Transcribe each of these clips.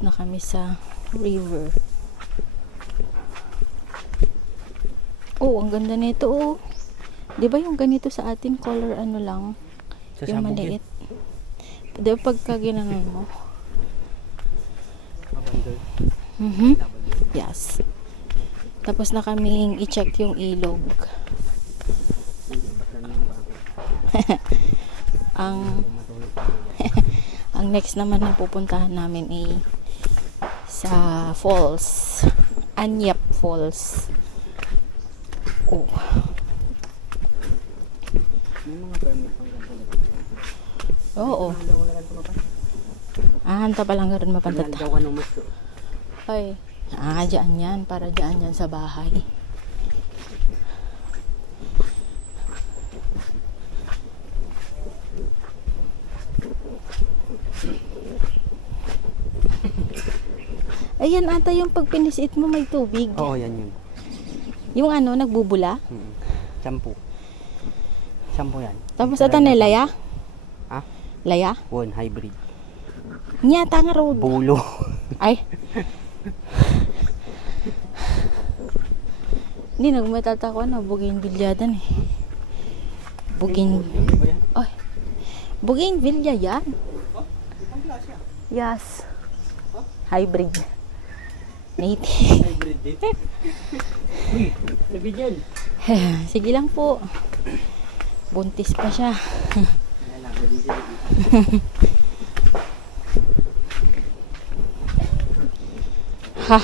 Tapos na kami sa river. Oh, ang ganda nito oh. 'Di ba yung ganito sa atin color ano lang? Yung maliit. 'Di ba pagka ginanon mo? Yes. Tapos na kaming i-check yung ilog. ang ang next naman na pupuntahan namin ay sa falls. Anyap Falls. Oh. Oo. Hanta pa lang rin mapantata. Ay. Dyan yan. Para dyan yan sa bahay. Ayan ata yung pag pinisit mo may tubig. Oo, yan yun. Yung ano, nagbubula? Shampoo. Shampoo yan. Tapos ata na laya? Ha? Laya? One hybrid. Nyata nga road. Bulo. Ay. Hindi, nagmatatako na. Bougainvillea eh. Ay. Bougainvillea yan. Yes. Hybrid. Native. Hybrid dito. Uy, nabigyan. Sige lang po. Buntis pa siya. Ha.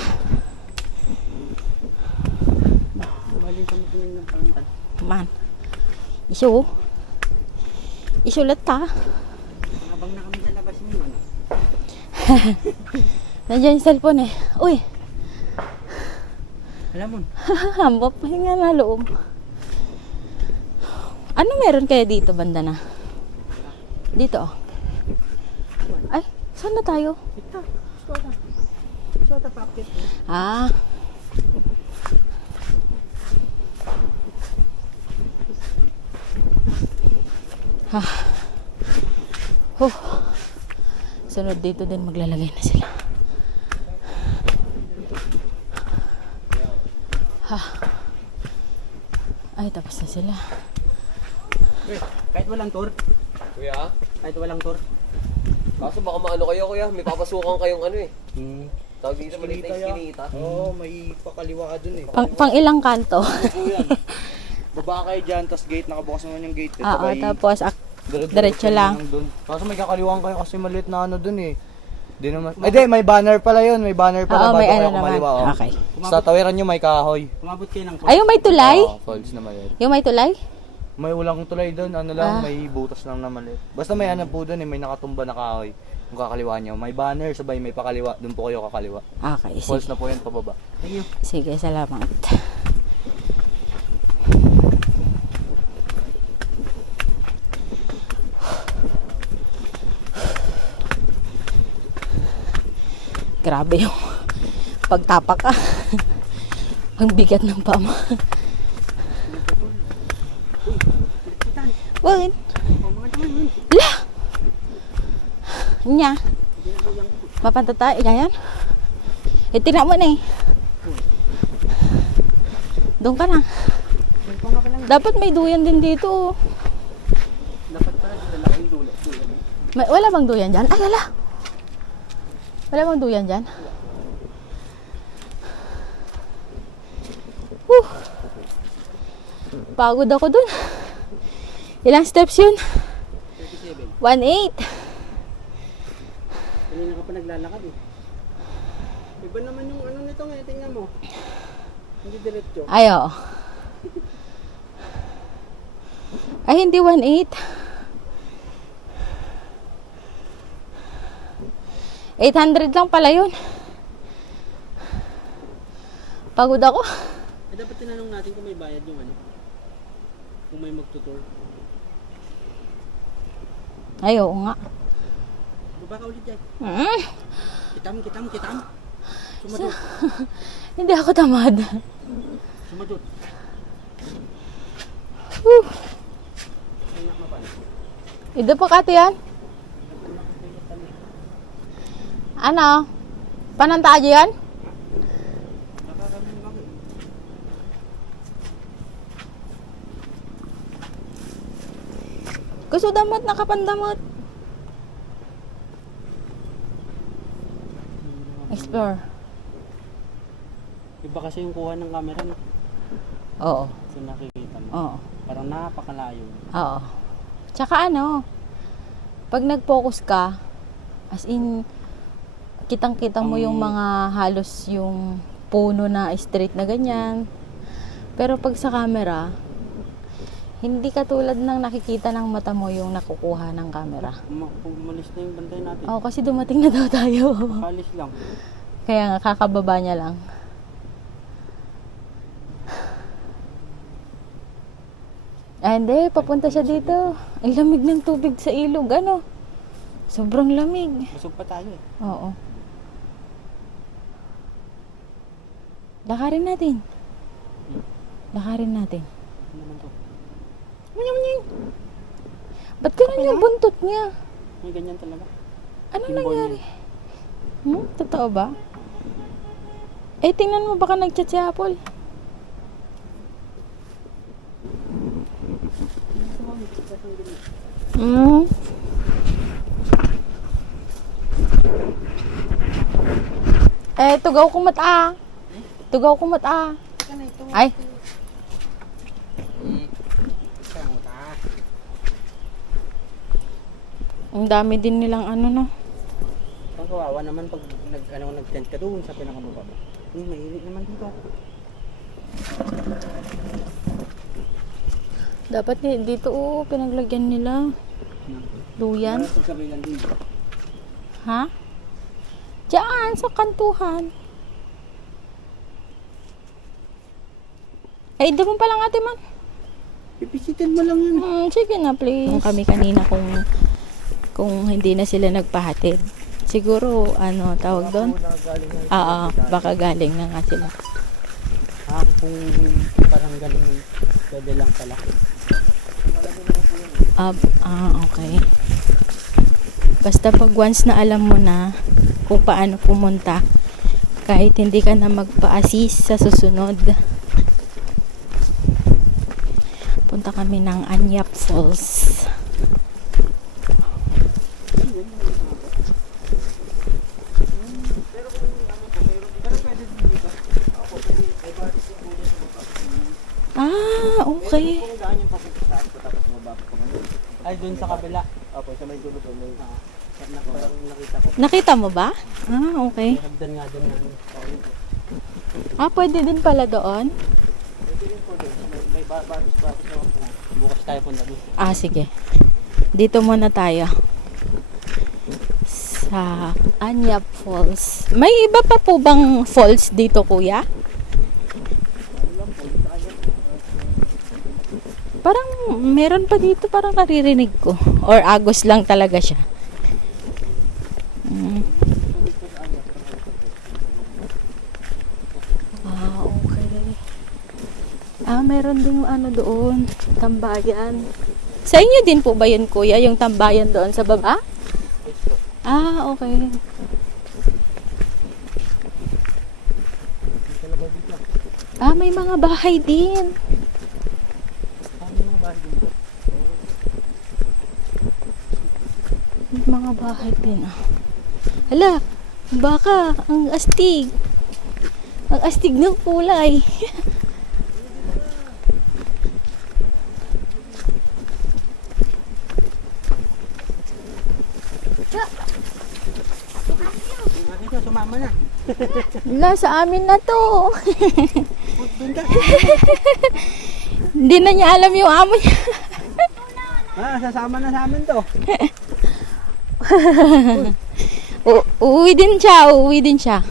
Man. Iso. Isulat ta. Habang na kami sa labas mo, ano? Nandiyan yung cellphone eh. Uy. Alam mo. Hambap pa nga na loob. Ano meron kaya dito banda na? Dito oh. Ay, saan na tayo? Ito. Swata packet. Ah. Ha. Sunod dito din maglalagay na sila. Ha. Ay, tapos na sila. Kahit walang tour. Kuya, Kahit walang tour. kaso baka maano kayo kuya, may papasukan kayong ano eh. Tawag dito maliit na Iskinita yan. iskinita. Oo, may pakaliwa ka dun eh. Pang ilang kanto? Ano yan? Baba kayo dyan, tas gate, nakabukas naman yung gate. Oo, tapos diretso lang. Dun. Kaso may kakaliwaan kayo kasi maliit na ano dun eh. Di naman. Ay di, may banner pala yun. May banner pala Oo, bago may kayo ano naman. kumaliwa. Oh. Okay. Sa tawiran nyo may kahoy. Kumabot kayo ng Ay, yung may tulay? Oo, falls na maliit. Yung may tulay? May ulang tulay dun, ano lang, may butas lang na maliit. Basta may ano po dun eh, may nakatumba na kahoy. Kung kakaliwa nyo. May banner, sabay may pakaliwa. Dun po kayo kakaliwa. Okay, Falls sige. na po yan pababa. Thank you. Sige, salamat. Grabe yung pagtapak ka. Ang bigat ng pama. Wait. La! Nya. Mapantata, yan. Tingnan mo na eh. Doon ka na. Dapat may duyan din dito. Dapat pala dito lang yung dulo. Wala bang duyan dyan? Ay, wala. Wala bang duyan dyan? Pagod ako dun. Ilang steps yun? 37. 1.8. Kanina ka pa naglalakad eh. Iba naman yung ano nito ngayon, tingnan mo. Hindi diretso. Ay, oo. Ay, hindi 1.8. 800 lang pala yun. Pagod ako. Dapat tinanong natin kung may bayad yung ano. Kung may magtutour. Ay, oo nga. Baba ka ulit dyan. Mm. Kitam. Sumadot. Hindi ako tamad. Sumadot. Ito pa kati yan. Ano? Pananta aja yan? Nakakamin bakit? Gusto damot, nakapandamot. Explore. Iba kasi yung kuha ng camera no? Oo. So nakikita mo. Oo. Parang napakalayo. Oo. Tsaka ano, pag nag-focus ka, as in, kitang-kita mo yung mga halos yung puno na straight na ganyan. Pero pag sa camera, hindi katulad ng nakikita ng mata mo yung nakukuha ng camera. Umalis na yung bantay natin. Oo, kasi dumating na daw tayo. Kalis lang. Kaya nga, kakababa niya lang. Ah, hindi, papunta siya dito. Ang lamig ng tubig sa ilog, ano? Sobrang lamig. Busog pa tayo eh. Oo. Lakarin natin. Lakarin natin. Ano naman to? Ba't ganun yung buntot niya? May ganyan talaga. Ano Yung nangyari? Totoo ba? Eh, tingnan mo, baka nag-chat si Apple. Eh, tugaw ko mata. Tugaw ko mata. Ay, ang dami din nilang ano, no? Ang kawawa naman pag nag-tent ka doon sa pinakababa. Mainit naman dito. Dapat dito, pinaglagyan nila. Duyan. Sa kabilang dito. Ha? Diyan, sa kantuhan. Ay, doon pa lang ate man. Pipisitin mo lang yun. Sige na, please. Kami kanina kung hindi na sila nagpahatid. Siguro, ano, tawag doon? Baka galing na nga sila. Kung parang ganun, pwede lang pala. Okay. Basta pag once na alam mo na kung paano pumunta, kahit hindi ka na magpa-assist sa susunod. Punta kami ng Anyap Falls. Okay. Ay, dun sa kabila. Opo, sa may dulo doon. Parang nakita ko. Nakita mo ba? Okay. May hagdan nga doon namin. Pwede din pala doon. May batis na ako. Bukas tayo punta doon. Sige. Dito muna tayo. Sa Anyap Falls. May iba pa po bang falls dito, kuya? Parang meron pa dito, parang naririnig ko. Or agos lang talaga siya. Okay. Meron din yung ano doon, tambayan. Sa inyo din po ba yun, kuya, yung tambayan doon sa baba? Okay. May mga bahay din. May mga bahay din. Hala, baka, ang astig. Ang astig ng kulay. Dito, sumama na. Wala, sa amin na to. Hindi na niya alam yung amo niya. Sasama na sa amin to. Uuwi din siya.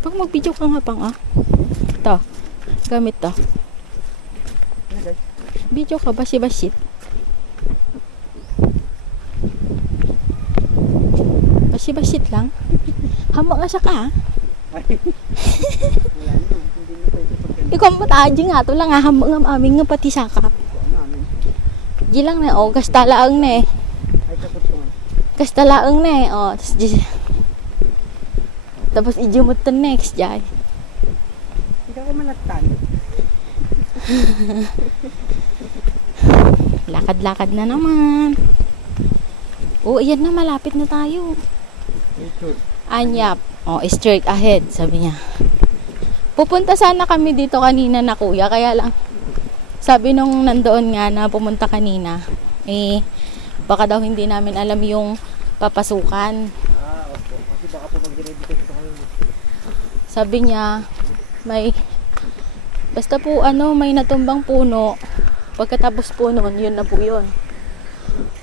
Pag mag-video ka nga pang to, gamit to. Video ka, basi-basit. Basi-basit lang. Hama nga siya ka, Ikaw mataadji nga to lang hama nga aming nga pati sakap. Di lang na, gasta laang na kastalaang na eh. Oh, tapos ijumot to next, Jai. Hindi ako malatan. Lakad-lakad na naman. Oh, ayan na, malapit na tayo. Anyap. Oh, straight ahead, sabi niya. Pupunta sana kami dito kanina na kuya, kaya lang sabi nung nandoon nga na pumunta kanina, baka daw hindi namin alam yung papasukan. Opo. Kasi baka po mag-redetect ko kayo. Sabi niya, basta po may natumbang puno. Pagkatapos po noon, yun na po yun.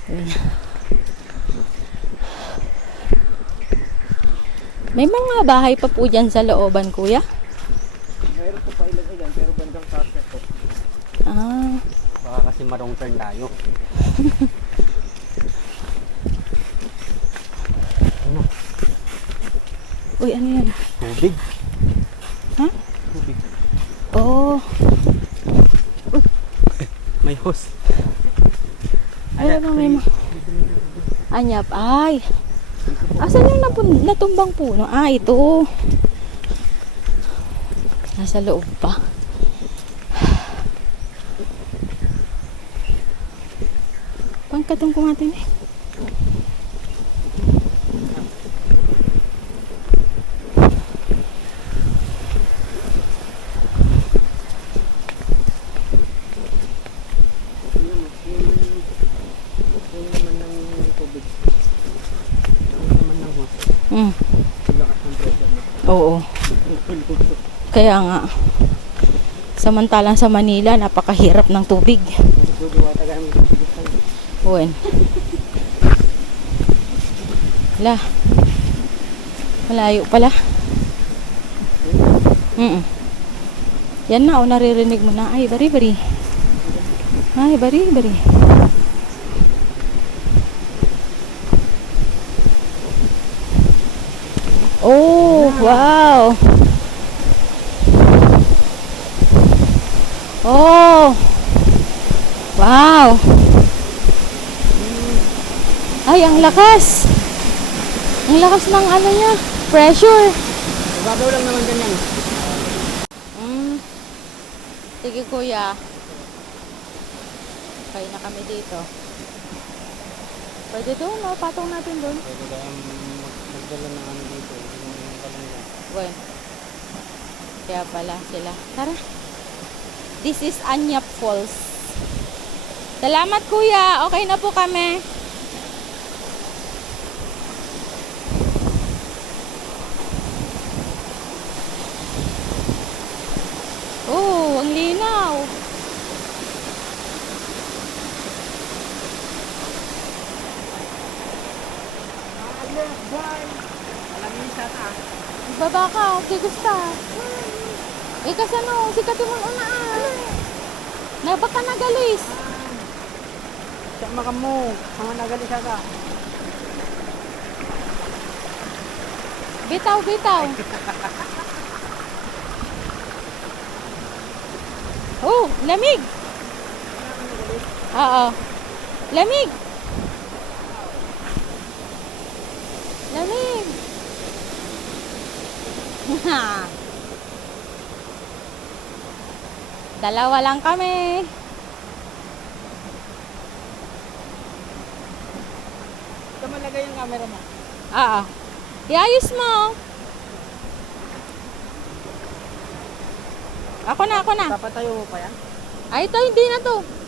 Sabi niya. May mga bahay pa po dyan sa looban, kuya? Mayroon po pa ilan dyan, pero bandang carpet po. Ah, Baka kasi marong turn tayo. uy, ano yan? Tubig. Ha? Tubig. Oh, May hose. ay, may anyap. Ay, asan yung natumbang puno? Ah, ito. Nasa loob pa. Pangkatong kumatin eh. Yung naman ng tubig. Yung naman ng hose. Mm. Yung lakas ng pressure na. Oo. Kaya nga. Samantalang sa Manila, napakahirap ng tubig. Duduwata kami ng tubig tayo. Uwan. Wala. Malayo pala. Yan na, naririnig mo na. Ay, bari-bari. Ay, bari-bari. Oh, wow. Oh. Wow. Ay, ang lakas. Ang lakas ng ano niya, pressure. Babaw lang naman ganyan. Sige kuya. Kaya na kami dito. Pwede doon, no? Patong natin doon. Pwede kayang magdala ng ano dito. Yung kalangga. Well, kaya pala sila. Tara. This is Anyap Falls. Salamat kuya. Okay na po kami. Oh, ang linaw. Alam sa ta. Baba ka, okay gusta. Kasi sikatin mo una na baka nagalis. Sa makamo. Mga nagali sa ta. Bitaw, bitaw. Oh, lamig. Oo. Lamig. Lamig. Dalawa lang kami. Ito malagay yung camera mo. Oo. Iayos mo. Ako na. Dapat tayo mo pa yan. Ay, ito, hindi na to.